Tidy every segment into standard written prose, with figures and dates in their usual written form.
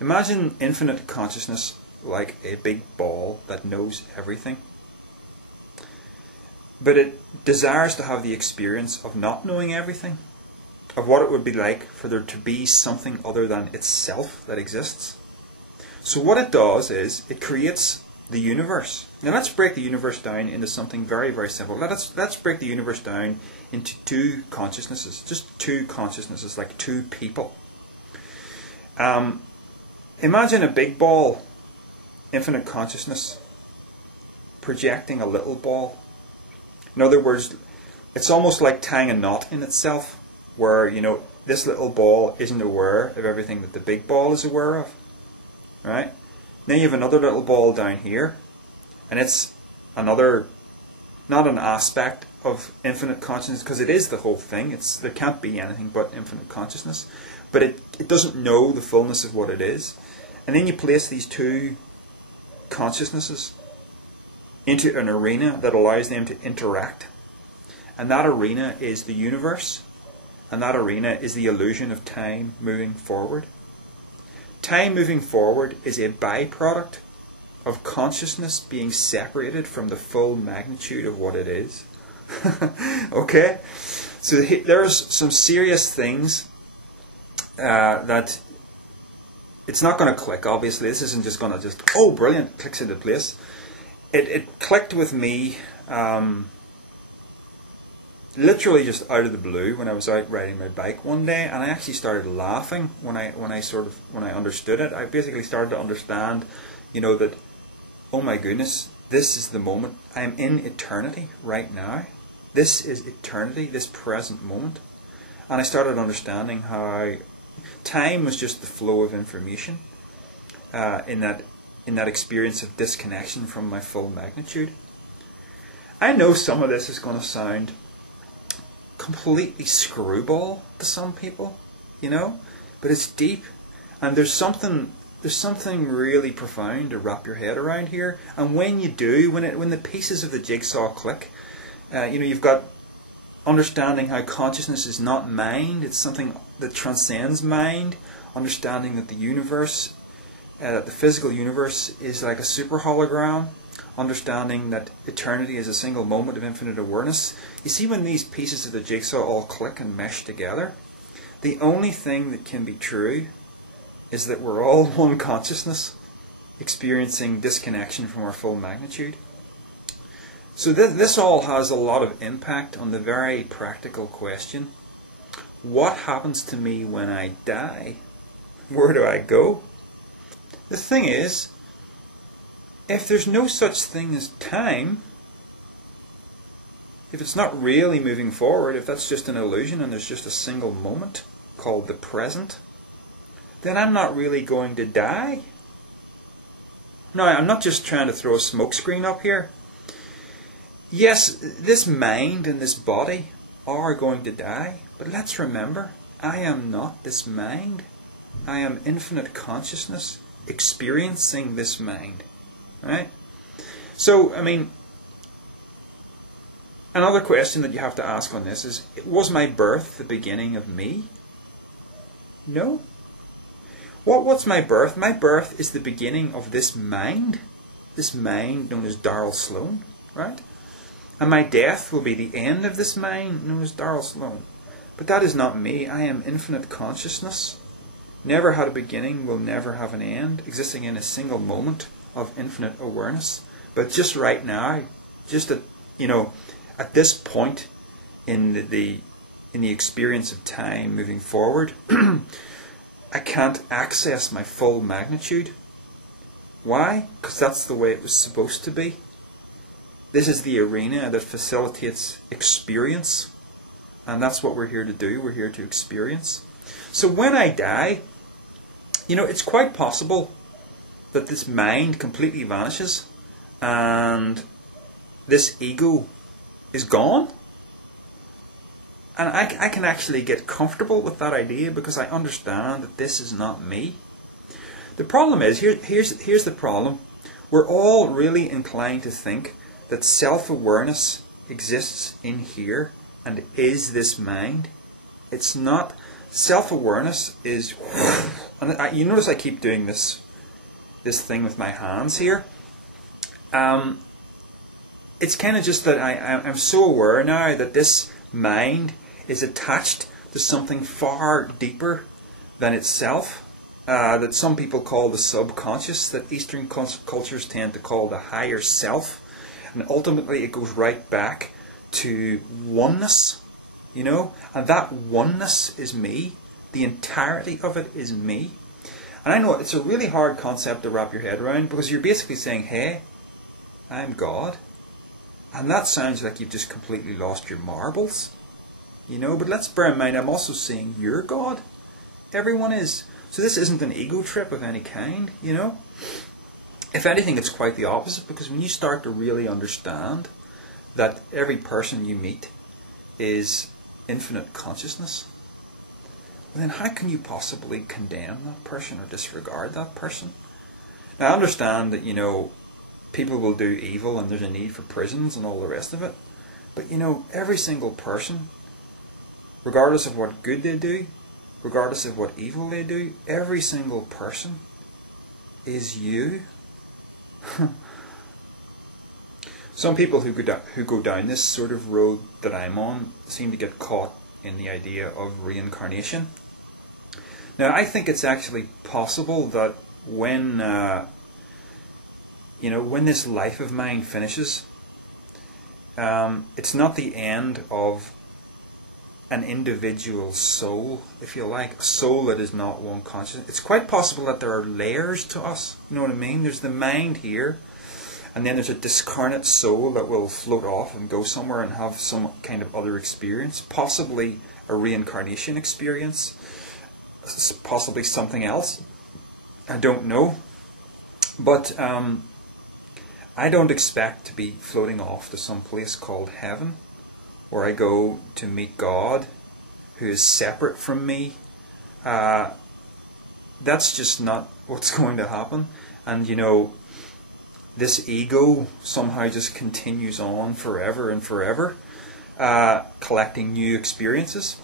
Imagine infinite consciousness like a big ball that knows everything. But it desires to have the experience of not knowing everything, of what it would be like for there to be something other than itself that exists. So what it does is it creates the universe. Now let's break the universe down into something very, very simple. Let's break the universe down into two consciousnesses. Just two consciousnesses, like two people. Imagine a big ball, infinite consciousness, projecting a little ball. In other words, it's almost like tying a knot in itself, where, you know, this little ball isn't aware of everything that the big ball is aware of. Right? Then you have another little ball down here, and it's another, not an aspect of infinite consciousness, because it is the whole thing. There can't be anything but infinite consciousness. But it doesn't know the fullness of what it is. And then you place these two consciousnesses into an arena that allows them to interact. And that arena is the universe. And that arena is the illusion of time moving forward. Time moving forward is a byproduct of consciousness being separated from the full magnitude of what it is. Okay? So there's some serious things that it's not going to click, obviously. This isn't just going to just, oh, brilliant, clicks into place. It clicked with me literally just out of the blue when I was out riding my bike one day, and I actually started laughing when I understood it. I basically started to understand, you know, that, oh my goodness, this is the moment. I am in eternity right now. This is eternity, this present moment. And I started understanding how time was just the flow of information in that experience of disconnection from my full magnitude. I know some of this is going to sound completely screwball to some people, you know, but it's deep, and there's something really profound to wrap your head around here. And when you do, when the pieces of the jigsaw click, you know, you've got understanding how consciousness is not mind, it's something that transcends mind, understanding that the universe, that the physical universe is like a super hologram, understanding that eternity is a single moment of infinite awareness. You see, when these pieces of the jigsaw all click and mesh together, the only thing that can be true is that we're all one consciousness, experiencing disconnection from our full magnitude. So this all has a lot of impact on the very practical question: what happens to me when I die? Where do I go? The thing is, if there's no such thing as time, if it's not really moving forward, if that's just an illusion and there's just a single moment called the present, then I'm not really going to die. Now, I'm not just trying to throw a smokescreen up here. Yes, this mind and this body are going to die, but let's remember, I am not this mind. I am infinite consciousness experiencing this mind. Right? So, I mean, another question that you have to ask on this is, was my birth the beginning of me? No. What's my birth? My birth is the beginning of this mind known as Darrell Sloan, right? And my death will be the end of this mind known as Darrell Sloan. But that is not me. I am infinite consciousness. Never had a beginning, will never have an end, existing in a single moment of infinite awareness. But just right now, just at, you know, at this point in the experience of time moving forward, I can't access my full magnitude. Why? Because that's the way it was supposed to be. This is the arena that facilitates experience, and that's what we're here to do. We're here to experience. So when I die, you know, it's quite possible that this mind completely vanishes and this ego is gone. And I can actually get comfortable with that idea because I understand that this is not me. The problem is, here's the problem. We're all really inclined to think that self-awareness exists in here and is this mind. It's not. Self-awareness is and you notice I keep doing this thing with my hands here. It's kind of just that I'm so aware now that this mind is attached to something far deeper than itself, that some people call the subconscious, that Eastern cultures tend to call the higher self, and ultimately it goes right back to oneness, and that oneness is me. The entirety of it is me. And I know it's a really hard concept to wrap your head around, because you're basically saying, hey, I'm God. And that sounds like you've just completely lost your marbles. But let's bear in mind, I'm also saying you're God. Everyone is. So this isn't an ego trip of any kind, If anything, it's quite the opposite, because when you start to really understand that every person you meet is infinite consciousness, well, then how can you possibly condemn that person or disregard that person? Now, I understand that, people will do evil and there's a need for prisons and all the rest of it. But, every single person, regardless of what good they do, regardless of what evil they do, every single person is you. Some people who go down this sort of road that I'm on seem to get caught in the idea of reincarnation. Now, I think it's actually possible that when this life of mine finishes, it's not the end of an individual soul, if you like, a soul that is not one consciousness. It's quite possible that there are layers to us. You know what I mean? There's the mind here, and then there's a discarnate soul that will float off and go somewhere and have some kind of other experience, possibly a reincarnation experience, possibly something else. I don't know. But I don't expect to be floating off to some place called heaven, where I go to meet God, who is separate from me. That's just not what's going to happen. And this ego somehow just continues on forever and forever, collecting new experiences.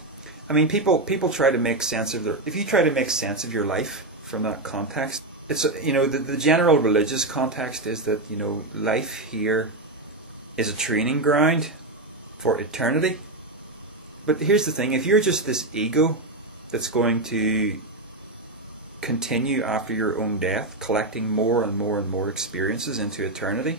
I mean, people try to make sense of if you try to make sense of your life from that context, it's the general religious context is that life here is a training ground for eternity. But here's the thing: if you're just this ego that's going to continue after your own death, collecting more and more and more experiences into eternity,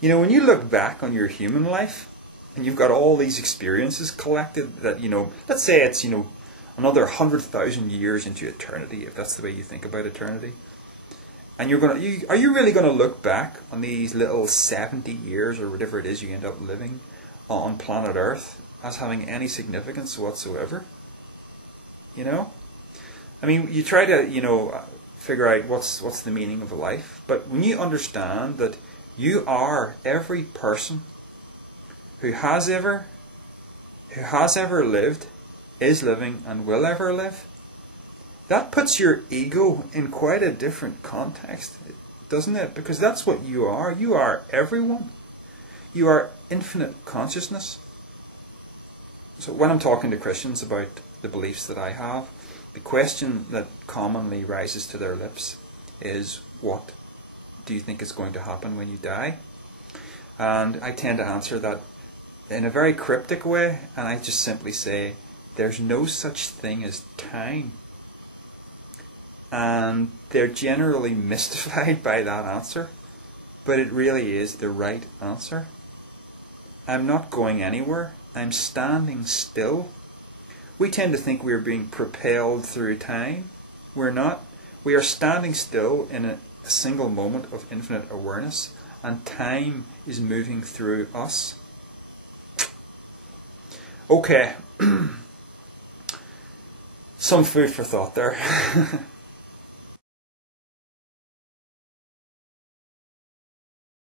when you look back on your human life and you've got all these experiences collected, that let's say it's another 100,000 years into eternity, if that's the way you think about eternity. And are you really going to look back on these little 70 years or whatever it is you end up living on planet Earth as having any significance whatsoever? I mean, you try to, figure out what's the meaning of a life. But when you understand that you are every person who has ever lived, is living, and will ever live, that puts your ego in quite a different context, doesn't it? Because that's what you are. You are everyone. You are infinite consciousness. So when I'm talking to Christians about the beliefs that I have, the question that commonly rises to their lips is, what do you think is going to happen when you die? And I tend to answer that in a very cryptic way, and I just simply say, there's no such thing as time. And they're generally mystified by that answer, but it really is the right answer. I'm not going anywhere. I'm standing still. We tend to think we're being propelled through time. We're not. We are standing still in a single moment of infinite awareness, and time is moving through us. Okay. Some food for thought there.